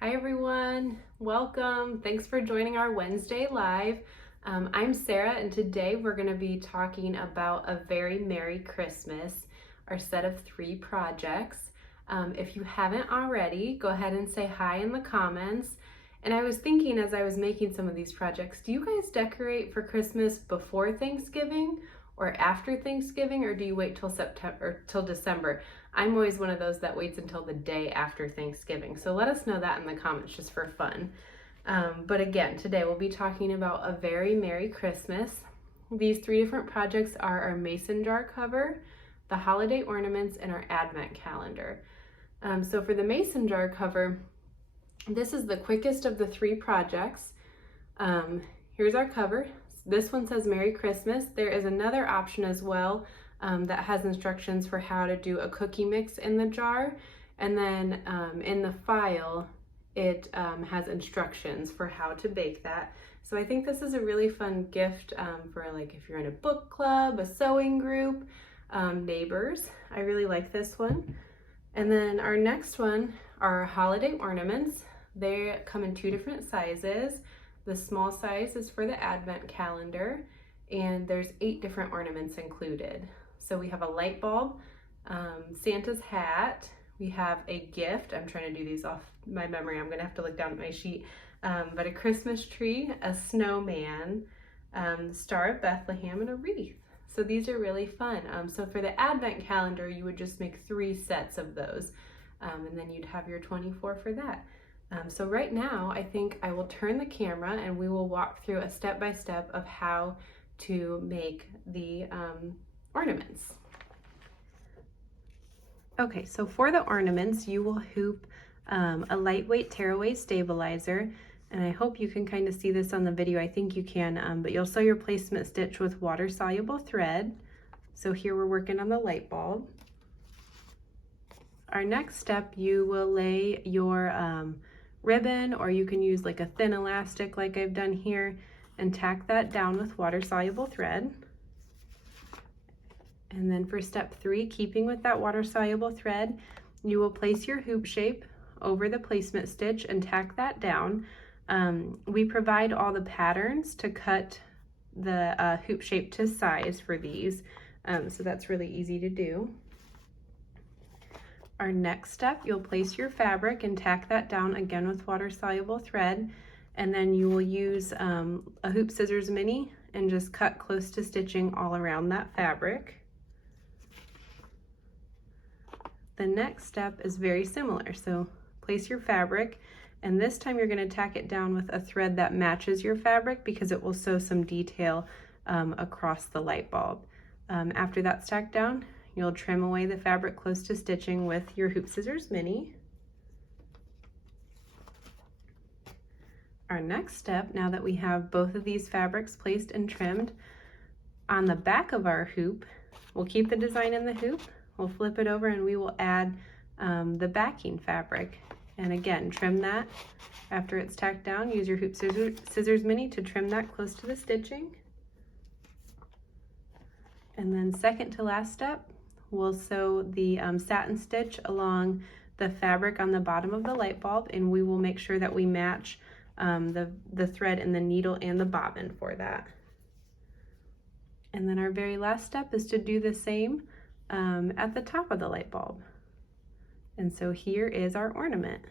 Hi everyone, welcome. Thanks for joining our Wednesday Live. I'm Sarah and today we're going to be talking about A Very Merry Christmas, our set of 3 projects. If you haven't already, go ahead and say hi in the comments. And I was thinking as I was making some of these projects, do you guys decorate for Christmas before Thanksgiving or after Thanksgiving, or do you wait till September or till December? I'm always one of those that waits until the day after Thanksgiving. So let us know that in the comments just for fun. But again, today we'll be talking about A Very Merry Christmas. These 3 different projects are our mason jar cover, the holiday ornaments, and our advent calendar. So for the mason jar cover, this is the quickest of the 3 projects. Here's our cover. This one says Merry Christmas. There is another option as well that has instructions for how to do a cookie mix in the jar. And then in the file, it has instructions for how to bake that. So I think this is a really fun gift for like if you're in a book club, a sewing group, neighbors. I really like this one. And then our next one are holiday ornaments. They come in 2 different sizes. The small size is for the advent calendar, and there's 8 different ornaments included. So we have a light bulb, Santa's hat, we have a gift. I'm trying to do these off my memory. I'm gonna have to look down at my sheet. But a Christmas tree, a snowman, Star of Bethlehem, and a wreath. So these are really fun. So for the advent calendar, you would just make 3 sets of those, and then you'd have your 24 for that. So right now, I think I will turn the camera and we will walk through a step-by-step of how to make the ornaments. Okay, so for the ornaments, you will hoop a lightweight tearaway stabilizer, and I hope you can kind of see this on the video. I think you can, but you'll sew your placement stitch with water-soluble thread. So here we're working on the light bulb. Our next step, you will lay your ribbon, or you can use like a thin elastic like I've done here, and tack that down with water-soluble thread. And then for step 3, keeping with that water-soluble thread, you will place your hoop shape over the placement stitch and tack that down. We provide all the patterns to cut the hoop shape to size for these, so that's really easy to do. Our next step, you'll place your fabric and tack that down again with water-soluble thread, and then you will use a Hoop Scissors Mini and just cut close to stitching all around that fabric. The next step is very similar, so place your fabric, and this time you're going to tack it down with a thread that matches your fabric because it will sew some detail across the light bulb. After that's tacked down, you'll trim away the fabric close to stitching with your Hoop Scissors Mini. Our next step, now that we have both of these fabrics placed and trimmed, on the back of our hoop, we'll keep the design in the hoop, we'll flip it over, and we will add the backing fabric. And again, trim that after it's tacked down. Use your Hoop Scissors Mini to trim that close to the stitching. And then second to last step, we'll sew the satin stitch along the fabric on the bottom of the light bulb, and we will make sure that we match the thread and the needle and the bobbin for that. And then our very last step is to do the same at the top of the light bulb. And so here is our ornament.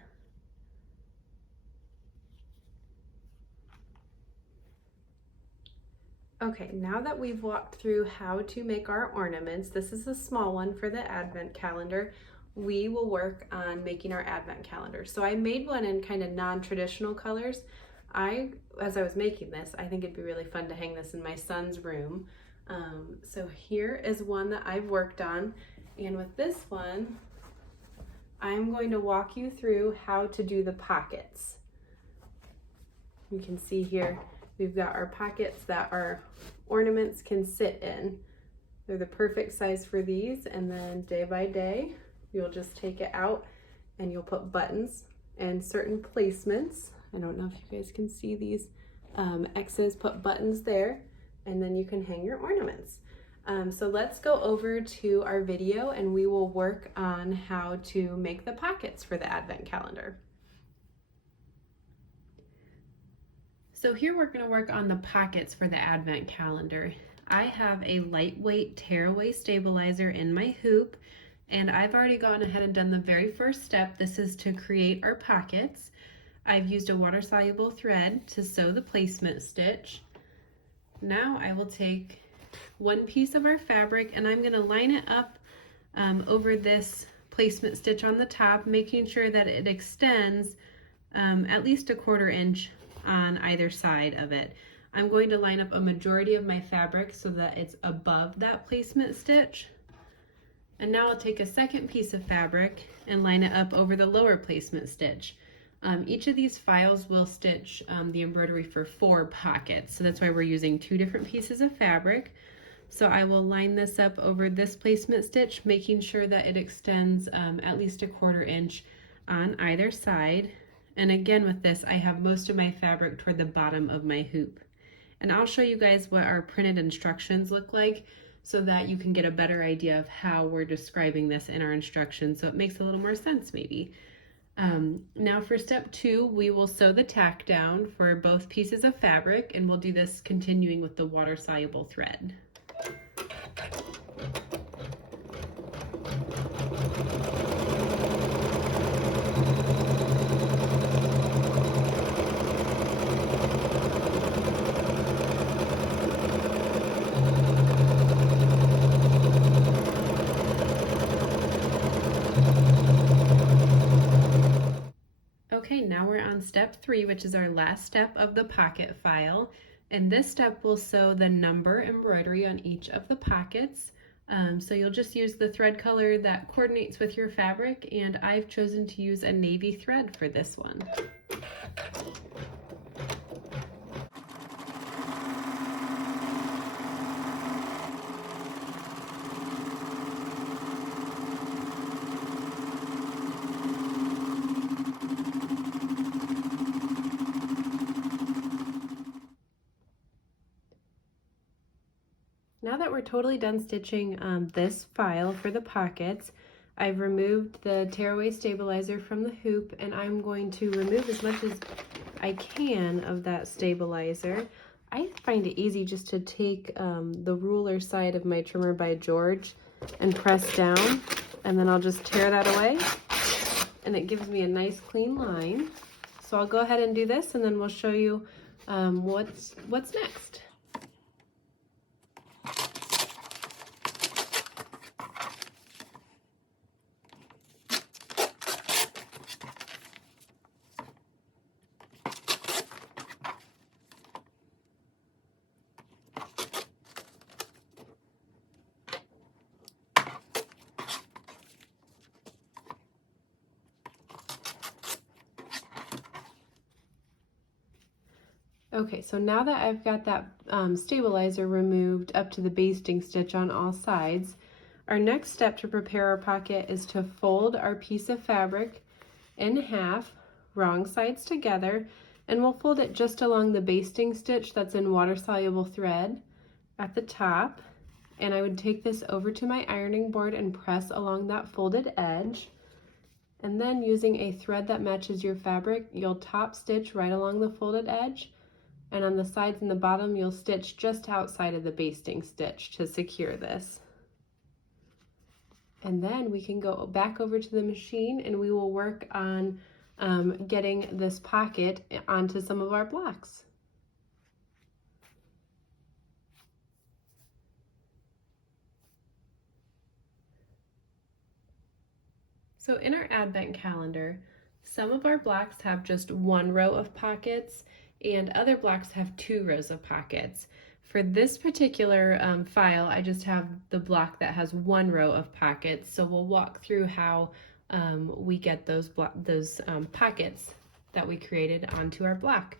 Okay, now that we've walked through how to make our ornaments, this is a small one for the advent calendar, we will work on making our advent calendar. So I made one in kind of non-traditional colors. As I was making this, I think it'd be really fun to hang this in my son's room. So here is one that I've worked on, and with this one, I'm going to walk you through how to do the pockets. You can see here, we've got our pockets that our ornaments can sit in. They're the perfect size for these, and then day by day, you'll just take it out and you'll put buttons and certain placements. I don't know if you guys can see these X's, put buttons there, and then you can hang your ornaments. So let's go over to our video and we will work on how to make the pockets for the advent calendar. So here we're going to work on the pockets for the advent calendar. I have a lightweight tearaway stabilizer in my hoop, and I've already gone ahead and done the very first step. This is to create our pockets. I've used a water-soluble thread to sew the placement stitch. Now I will take one piece of our fabric and I'm going to line it up over this placement stitch on the top, making sure that it extends at least 1/4 inch on either side of it. I'm going to line up a majority of my fabric so that it's above that placement stitch. And now I'll take a second piece of fabric and line it up over the lower placement stitch. Each of these files will stitch the embroidery for 4 pockets, so that's why we're using 2 different pieces of fabric. So I will line this up over this placement stitch, making sure that it extends at least 1/4 inch on either side. And again with this, I have most of my fabric toward the bottom of my hoop. And I'll show you guys what our printed instructions look like so that you can get a better idea of how we're describing this in our instructions, so it makes a little more sense maybe. Now for step 2, we will sew the tack down for both pieces of fabric, and we'll do this continuing with the water-soluble thread. Okay, now we're on step 3, which is our last step of the pocket file. And this step will sew the number embroidery on each of the pockets. So you'll just use the thread color that coordinates with your fabric, and I've chosen to use a navy thread for this one. Now that we're totally done stitching this file for the pockets, I've removed the tearaway stabilizer from the hoop, and I'm going to remove as much as I can of that stabilizer. I find it easy just to take the ruler side of my trimmer by George and press down, and then I'll just tear that away, and it gives me a nice clean line. So I'll go ahead and do this, and then we'll show you what's next. Okay, so now that I've got that stabilizer removed up to the basting stitch on all sides, our next step to prepare our pocket is to fold our piece of fabric in half, wrong sides together, and we'll fold it just along the basting stitch that's in water-soluble thread at the top. And I would take this over to my ironing board and press along that folded edge. And then using a thread that matches your fabric, you'll top stitch right along the folded edge. And on the sides and the bottom, you'll stitch just outside of the basting stitch to secure this. And then we can go back over to the machine and we will work on getting this pocket onto some of our blocks. So in our advent calendar, some of our blocks have just 1 row of pockets, and other blocks have 2 rows of pockets. For this particular file, I just have the block that has 1 row of pockets, so we'll walk through how we get those pockets that we created onto our block.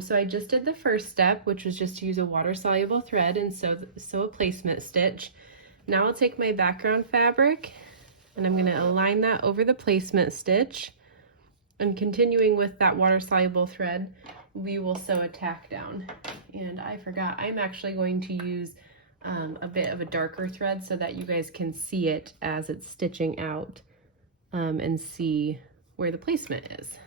So I just did the first step, which was just to use a water-soluble thread and sew a placement stitch. Now I'll take my background fabric and I'm going to align that over the placement stitch, and continuing with that water-soluble thread, we will sew a tack down. And I forgot, I'm actually going to use a bit of a darker thread so that you guys can see it as it's stitching out and see where the placement is.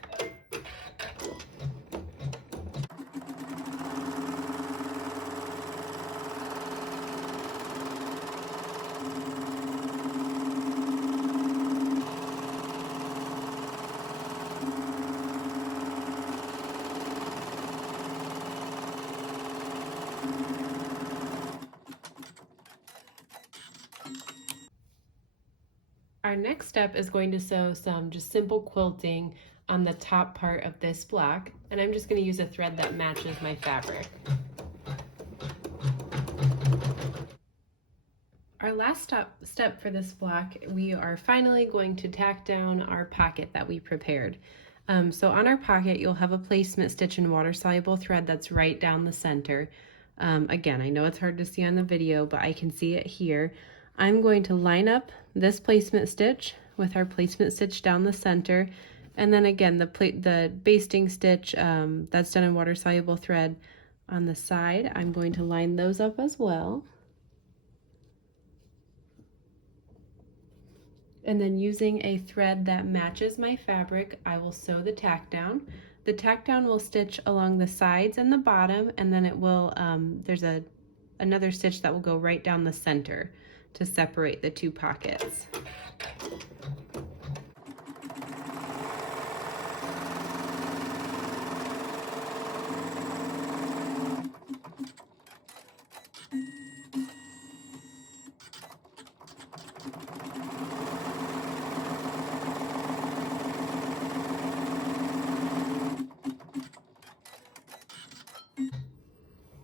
Our next step is going to sew some just simple quilting on the top part of this block, and I'm just going to use a thread that matches my fabric. Our last step for this block, we are finally going to tack down our pocket that we prepared. So on our pocket, you'll have a placement stitch and water-soluble thread that's right down the center. Again, I know it's hard to see on the video, but I can see it here. I'm going to line up this placement stitch with our placement stitch down the center, and then again the basting stitch that's done in water-soluble thread on the side. I'm going to line those up as well. And then using a thread that matches my fabric, I will sew the tack down. The tack down will stitch along the sides and the bottom, and then it will, there's another stitch that will go right down the center to separate the two pockets.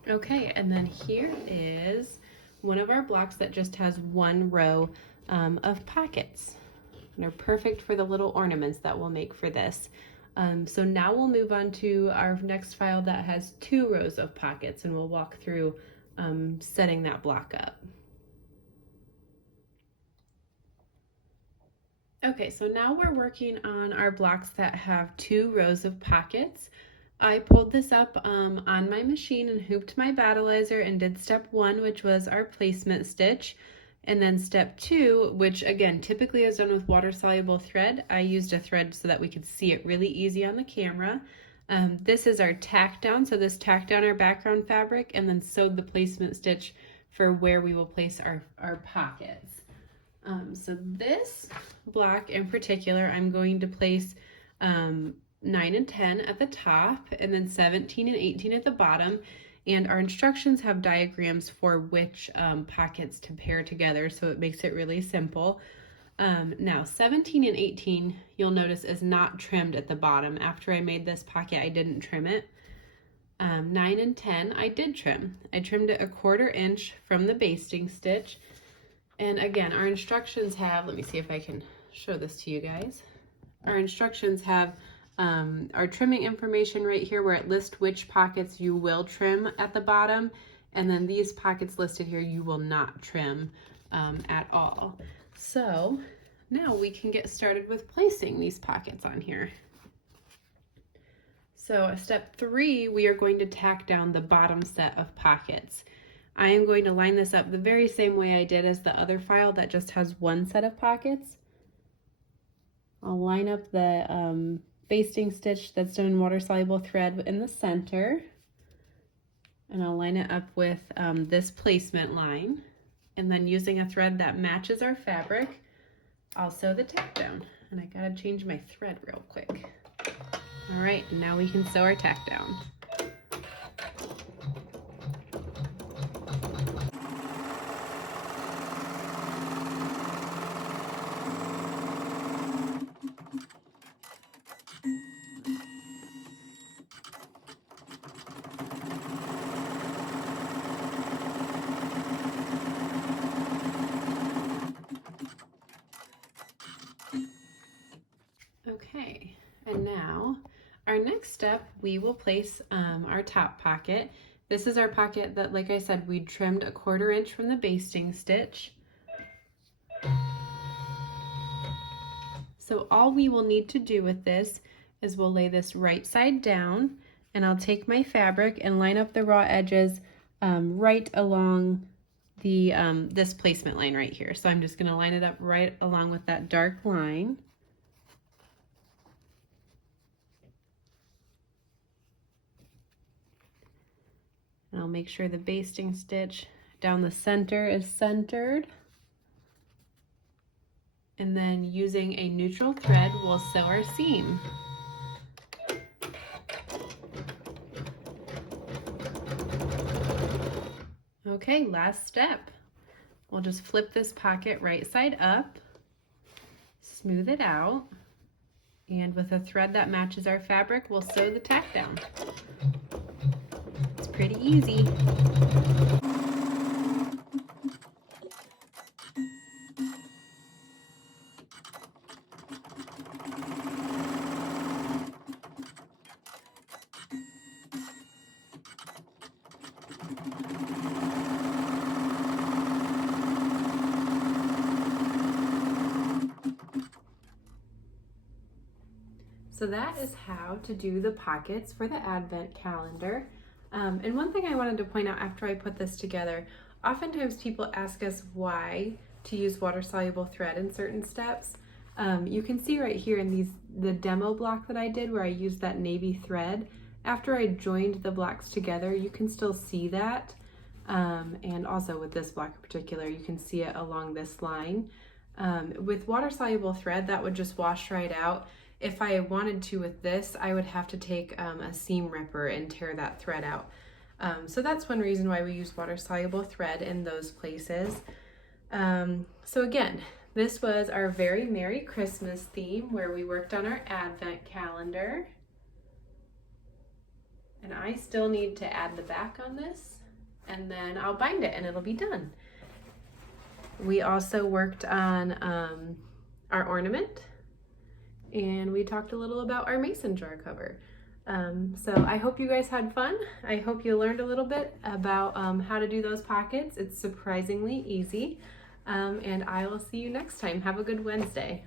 Okay, and then here is one of our blocks that just has one row of pockets. And they're perfect for the little ornaments that we'll make for this. So now we'll move on to our next file that has 2 rows of pockets, and we'll walk through setting that block up. Okay, so now we're working on our blocks that have 2 rows of pockets. I pulled this up on my machine and hooped my battleizer and did step 1, which was our placement stitch. And then step 2, which again, typically is done with water-soluble thread. I used a thread so that we could see it really easy on the camera. This is our tack down. So this tacked down our background fabric and then sewed the placement stitch for where we will place our pockets. So this block in particular, I'm going to place 9 and 10 at the top, and then 17 and 18 at the bottom. And our instructions have diagrams for which pockets to pair together, so it makes it really simple. Now 17 and 18, you'll notice, is not trimmed at the bottom. After I made this pocket, I didn't trim it. 9 and 10, I did trim. I trimmed it 1/4 inch from the basting stitch. And again, our instructions have, let me see if I can show this to you guys. Our instructions have our trimming information right here where it lists which pockets you will trim at the bottom, and then these pockets listed here you will not trim at all. So now we can get started with placing these pockets on here. So step 3, we are going to tack down the bottom set of pockets. I am going to line this up the very same way I did as the other file that just has 1 set of pockets. I'll line up the basting stitch that's done in water-soluble thread in the center, and I'll line it up with this placement line, and then using a thread that matches our fabric, I'll sew the tack down. And I gotta change my thread real quick. All right, now we can sew our tack down. Okay, and now our next step, we will place our top pocket. This is our pocket that, like I said, we trimmed 1/4 inch from the basting stitch. So all we will need to do with this is we'll lay this right side down, and I'll take my fabric and line up the raw edges right along the this placement line right here. So I'm just going to line it up right along with that dark line. And I'll make sure the basting stitch down the center is centered. And then using a neutral thread, we'll sew our seam. Okay, last step. We'll just flip this pocket right side up. smooth it out. And with a thread that matches our fabric, we'll sew the tack down. It's pretty easy. So that is how to do the pockets for the Advent calendar. And one thing I wanted to point out after I put this together, oftentimes people ask us why to use water-soluble thread in certain steps. You can see right here in the demo block that I did where I used that navy thread. After I joined the blocks together, you can still see that. And also with this block in particular, you can see it along this line. With water-soluble thread, that would just wash right out. If I wanted to with this, I would have to take a seam ripper and tear that thread out. So that's one reason why we use water-soluble thread in those places. So again, this was our Very Merry Christmas theme where we worked on our Advent calendar. And I still need to add the back on this, and then I'll bind it and it'll be done. We also worked on our ornament, and we talked a little about our mason jar cover. So I hope you guys had fun. I hope you learned a little bit about how to do those pockets. It's surprisingly easy. And I will see you next time. Have a good Wednesday.